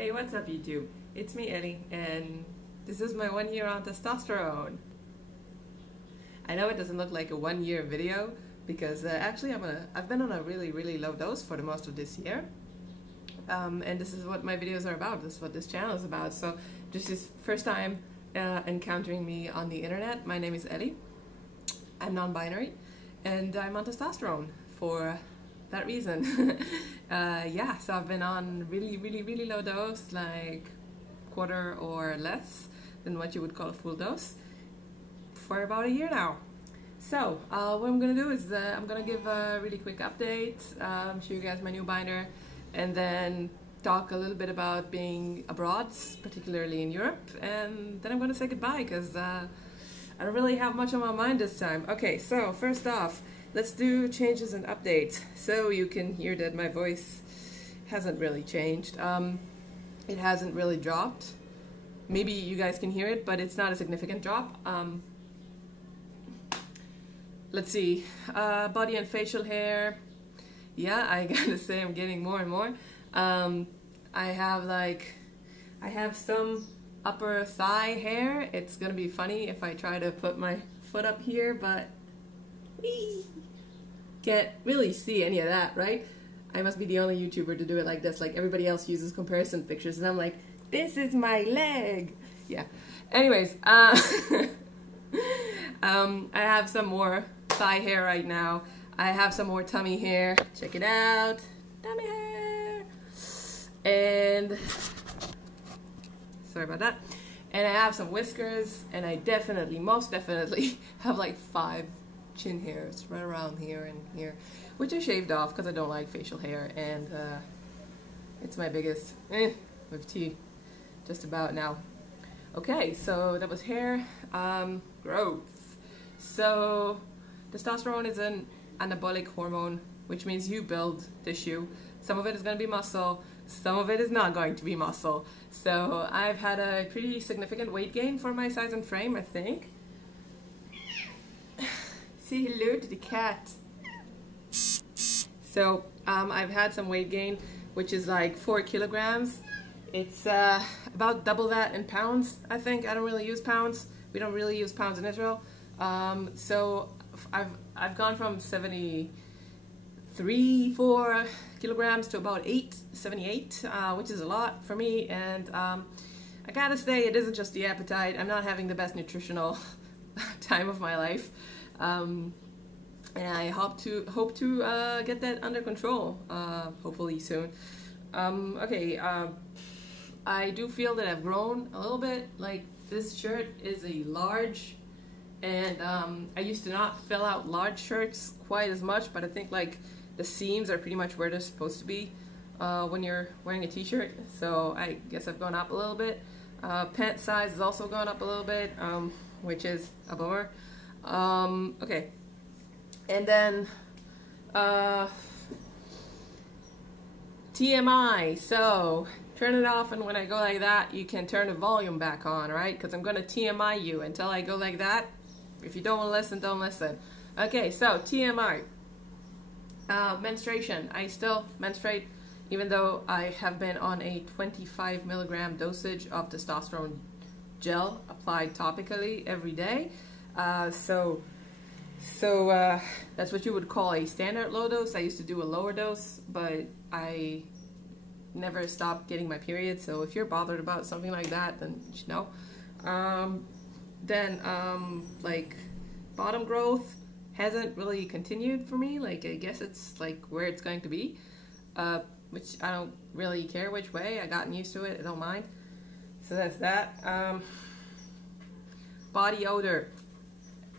Hey, what's up YouTube? It's me, Ellie, and this is my 1 year on testosterone. I know it doesn't look like a 1 year video because actually I've been on a really low dose for the most of this year. And this is what my videos are about. This is what this channel is about. So this is first time encountering me on the internet. My name is Ellie. I'm non-binary and I'm on testosterone for that reason. Yeah, so I've been on really low dose, like quarter or less than what you would call a full dose, for about a year now. So what I'm gonna do is I'm gonna give a really quick update, show you guys my new binder, and then talk a little bit about being abroad, particularly in Europe, and then I'm gonna say goodbye because I don't really have much on my mind this time. Okay, so first off, let's do changes and updates. So you can hear that my voice hasn't really changed. It hasn't really dropped. Maybe you guys can hear it, but it's not a significant drop. Let's see, body and facial hair. Yeah, I gotta say I'm getting more and more. I have some upper thigh hair. It's gonna be funny if I try to put my foot up here, but can't really see any of that, right? I must be the only YouTuber to do it like this. Like everybody else uses comparison pictures and I'm like, this is my leg. Yeah. Anyways, I have some more thigh hair right now. I have some more tummy hair. Check it out. Tummy hair. And sorry about that. And I have some whiskers, and I most definitely have like 5 chin hairs right around here and here, which I shaved off because I don't like facial hair, and it's my biggest with teeth just about now. Okay, so that was hair. Growth. So testosterone is an anabolic hormone, which means you build tissue. Some of it is going to be muscle, some of it is not going to be muscle. So I've had a pretty significant weight gain for my size and frame, I think. Say hello to the cat. So I've had some weight gain, which is like 4 kilograms. It's about double that in pounds, I think. I don't really use pounds. We don't really use pounds in Israel. So I've gone from 4 kilograms to about 78, which is a lot for me. And I gotta say, it isn't just the appetite. I'm not having the best nutritional time of my life. And I hope to get that under control, hopefully soon. Okay, I do feel that I've grown a little bit. Like, this shirt is a large, and I used to not fill out large shirts quite as much, but I think like the seams are pretty much where they're supposed to be when you're wearing a t-shirt, so I guess I've gone up a little bit. Pant size has also gone up a little bit, which is a bummer. Okay, and then TMI. So turn it off, and when I go like that, you can turn the volume back on, right? Because I'm gonna TMI you until I go like that. If you don't want to listen, don't listen. Okay, so TMI. Menstruation. I still menstruate, even though I have been on a 25 milligram dosage of testosterone gel applied topically every day. So that's what you would call a standard low dose. I used to do a lower dose, but I never stopped getting my period. So if you're bothered about something like that, then you should know. Like bottom growth hasn't really continued for me. Like, I guess it's like where it's going to be, which I don't really care which way. I've gotten used to it. I don't mind. So that's that. Body odor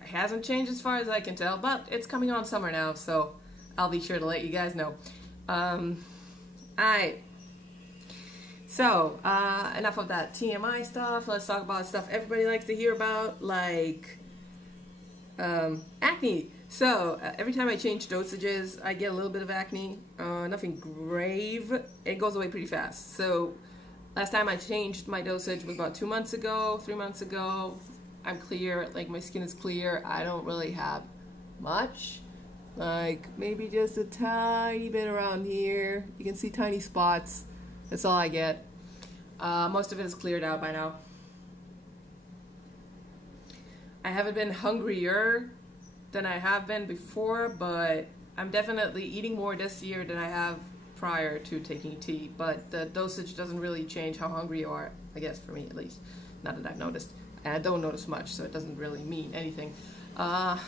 hasn't changed as far as I can tell, but it's coming on summer now, so I'll be sure to let you guys know. Alright, so enough of that TMI stuff. Let's talk about stuff everybody likes to hear about, like acne. So every time I change dosages, I get a little bit of acne. Nothing grave. It goes away pretty fast. So last time I changed my dosage was about 2 months ago, 3 months ago. I'm clear, like my skin is clear. I don't really have much, like maybe just a tiny bit around here. You can see tiny spots. That's all I get. Most of it is cleared out by now. I haven't been hungrier than I have been before, but I'm definitely eating more this year than I have prior to taking tea. But the dosage doesn't really change how hungry you are, I guess, for me at least. Not that I've noticed. And I don't notice much, so it doesn't really mean anything. I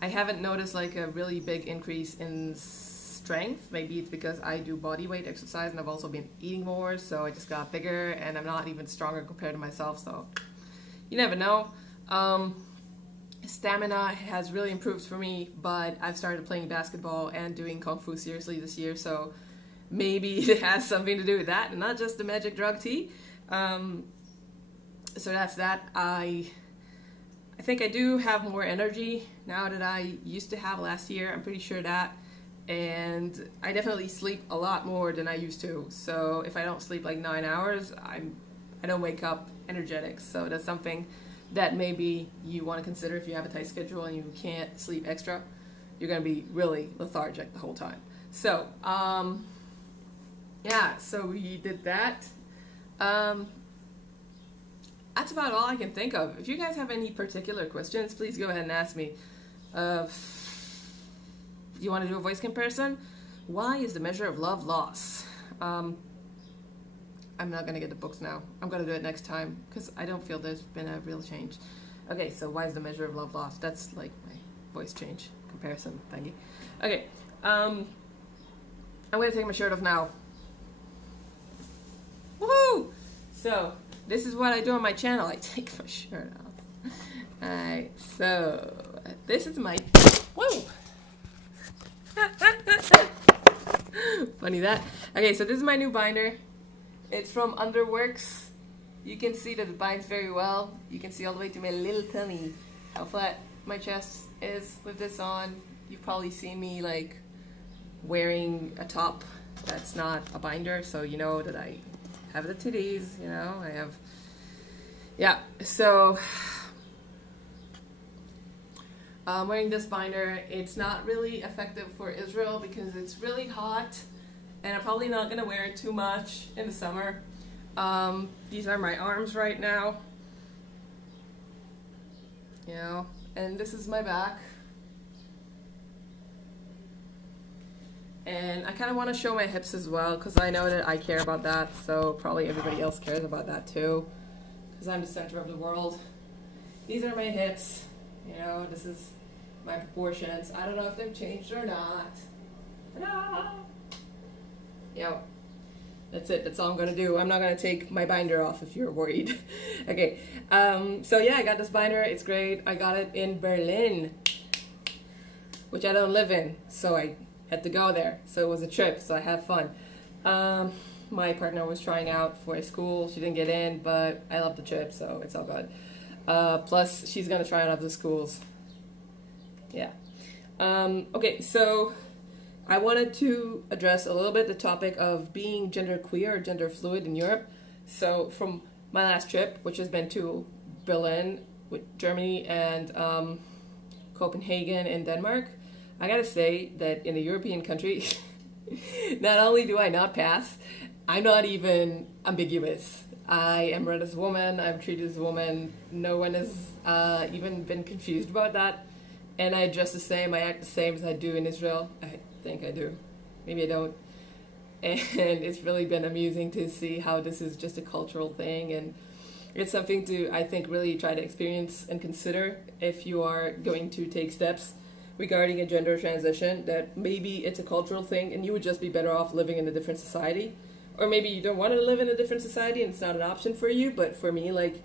haven't noticed like a really big increase in strength. Maybe it's because I do body weight exercise and I've also been eating more, so I just got bigger and I'm not even stronger compared to myself, so you never know. Stamina has really improved for me, but I've started playing basketball and doing Kung Fu seriously this year, so maybe it has something to do with that and not just the magic drug tea. So that's that. I think I do have more energy now than I used to have last year. I'm pretty sure that. And I definitely sleep a lot more than I used to. So if I don't sleep like 9 hours, I don't wake up energetic. So that's something that maybe you want to consider if you have a tight schedule and you can't sleep extra. You're going to be really lethargic the whole time. So, yeah, so we did that. That's about all I can think of. If you guys have any particular questions, please go ahead and ask me. You want to do a voice comparison? Why is the measure of love loss? I'm not going to get the books now. I'm going to do it next time because I don't feel there's been a real change. Okay, so why is the measure of love lost? That's like my voice change comparison thingy. Okay, I'm going to take my shirt off now. Woohoo! So, this is what I do on my channel. I take my shirt off. Alright, so this is my... Whoa! Funny that. Okay, so this is my new binder. It's from Underworks. You can see that it binds very well. You can see all the way to my little tummy how flat my chest is with this on. You've probably seen me like wearing a top that's not a binder, so you know that I have the titties, you know, I have, yeah, so I'm wearing this binder. It's not really effective for Israel because it's really hot and I'm probably not going to wear it too much in the summer. These are my arms right now, you know, and this is my back. And I kind of want to show my hips as well because I know that I care about that, so probably everybody else cares about that too because I'm the center of the world. These are my hips, you know, this is my proportions. I don't know if they've changed or not. Ta-da! Yo, that's it. That's all I'm going to do. I'm not going to take my binder off if you're worried. Okay, so yeah, I got this binder. It's great. I got it in Berlin, which I don't live in, so I had to go there. So it was a trip, so I had fun. My partner was trying out for a school. She didn't get in, but I love the trip, so it's all good. Plus, she's going to try out other schools. Yeah. Okay, so I wanted to address a little bit the topic of being genderqueer or gender fluid in Europe. So from my last trip, which has been to Berlin, with Germany, and Copenhagen in Denmark, I gotta say that in a European country, not only do I not pass, I'm not even ambiguous. I am read as a woman, I'm treated as a woman, no one has even been confused about that. And I dress the same, I act the same as I do in Israel. I think I do. Maybe I don't. And it's really been amusing to see how this is just a cultural thing, and it's something to, I think, really try to experience and consider if you are going to take steps regarding a gender transition, that maybe it's a cultural thing and you would just be better off living in a different society. Or maybe you don't want to live in a different society and it's not an option for you, but for me, like,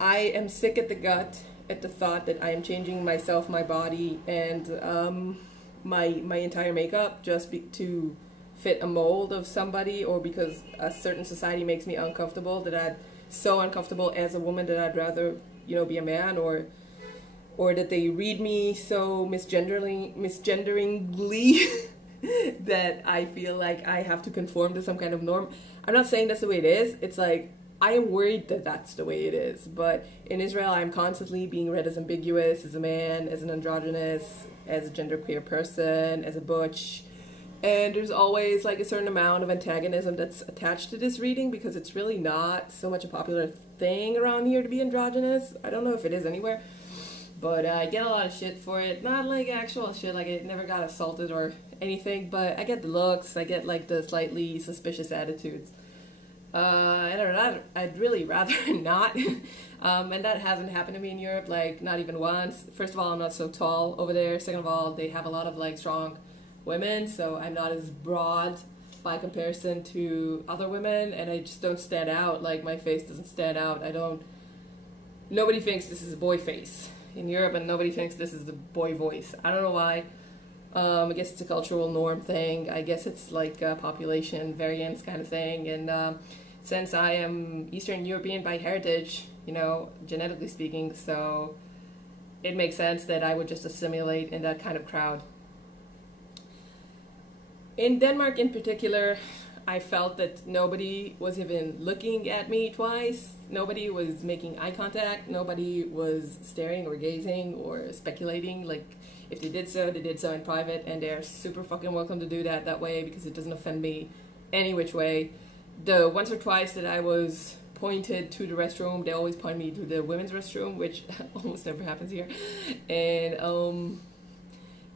I am sick at the gut at the thought that I am changing myself, my body, and my entire makeup just to fit a mold of somebody, or because a certain society makes me uncomfortable, that I'm so uncomfortable as a woman that I'd rather, you know, be a man, or that they read me so misgenderingly that I feel like I have to conform to some kind of norm. I'm not saying that's the way it is. It's like, I am worried that that's the way it is. But in Israel, I'm constantly being read as ambiguous, as a man, as an androgynous, as a genderqueer person, as a butch, And there's always like a certain amount of antagonism that's attached to this reading because it's really not so much a popular thing around here to be androgynous. I don't know if it is anywhere, but I get a lot of shit for it. Not like actual shit, like I never got assaulted or anything, but I get the looks, I get like the slightly suspicious attitudes. I'd really rather not. And that hasn't happened to me in Europe, like not even once. First of all, I'm not so tall over there. Second of all, they have a lot of like strong women, so I'm not as broad by comparison to other women, and I just don't stand out. Like my face doesn't stand out. Nobody thinks this is a boy face in Europe, and nobody thinks this is the boy voice. I don't know why. I guess it's a cultural norm thing. I guess it's like a population variance kind of thing. And since I am Eastern European by heritage, you know, genetically speaking, so it makes sense that I would just assimilate in that kind of crowd. In Denmark in particular, I felt that nobody was even looking at me twice. Nobody was making eye contact. Nobody was staring or gazing or speculating. Like, if they did so in private, and they're super fucking welcome to do that way because it doesn't offend me any which way. The once or twice that I was pointed to the restroom, they always point me to the women's restroom, which almost never happens here. And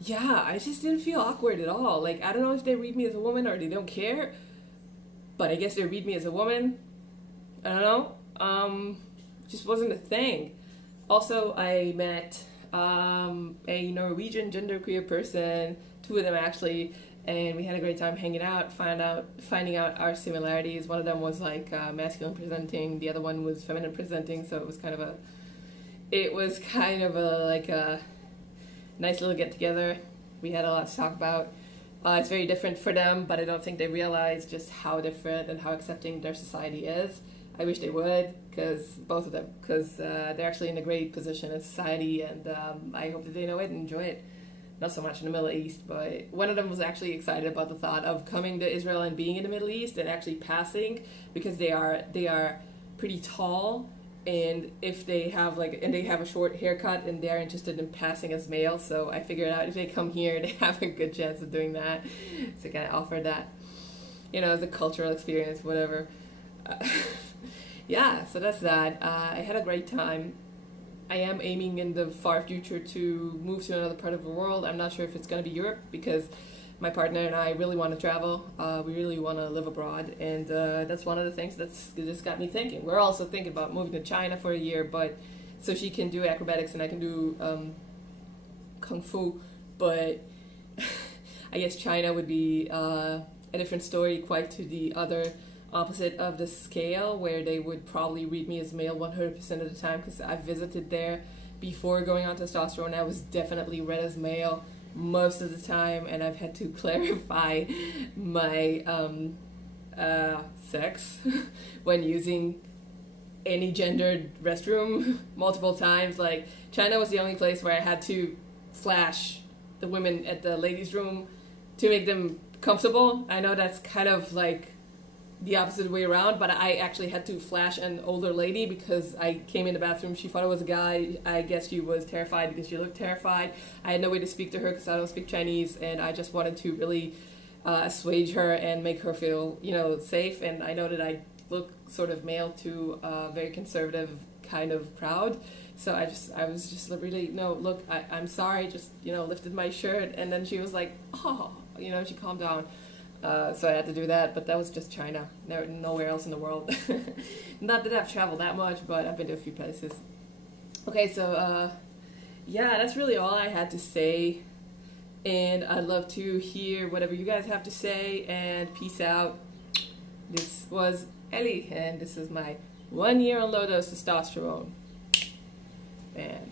yeah, I just didn't feel awkward at all. Like, I don't know if they read me as a woman or they don't care, but I guess they read me as a woman. I don't know. Just wasn't a thing. Also, I met a Norwegian genderqueer person, two of them actually, and we had a great time hanging out, finding out our similarities. One of them was like masculine presenting, the other one was feminine presenting, so it was kind of a nice little get together. We had a lot to talk about. It's very different for them, but I don't think they realize just how different and how accepting their society is. I wish they would, both of them, because they're actually in a great position in society, and I hope that they know it and enjoy it. Not so much in the Middle East, but one of them was actually excited about the thought of coming to Israel and being in the Middle East and actually passing, because they are pretty tall, and if they have a short haircut, and they're interested in passing as male. So I figured out if they come here, they have a good chance of doing that. So I kind of offered that, you know, as a cultural experience, whatever. Yeah, so that's that. I had a great time. I am aiming in the far future to move to another part of the world. I'm not sure if it's going to be Europe, because my partner and I really want to travel. We really want to live abroad, and that's one of the things that's just got me thinking. We're also thinking about moving to China for a year, but so she can do acrobatics and I can do kung fu. But I guess China would be a different story, quite to the other opposite of the scale, where they would probably read me as male 100% of the time, because I visited there before going on testosterone. I was definitely read as male most of the time, and I've had to clarify my sex when using any gendered restroom multiple times. Like, China was the only place where I had to flash the women at the ladies' room to make them comfortable. I know that's kind of like the opposite way around, but I actually had to flash an older lady because I came in the bathroom, she thought it was a guy. I guess she was terrified because she looked terrified. I had no way to speak to her because I don't speak Chinese, and I just wanted to really assuage her and make her feel, you know, safe. And I know that I look sort of male to a very conservative kind of crowd, so I was just really, no, look, I'm sorry, just, you know, lifted my shirt, and then she was like, oh, you know, she calmed down. So I had to do that, but that was just China, nowhere else in the world. Not that I've traveled that much, but I've been to a few places. Okay, so yeah, that's really all I had to say, and I'd love to hear whatever you guys have to say, and peace out. This was Ellie, and this is my 1 year on low dose testosterone. Man.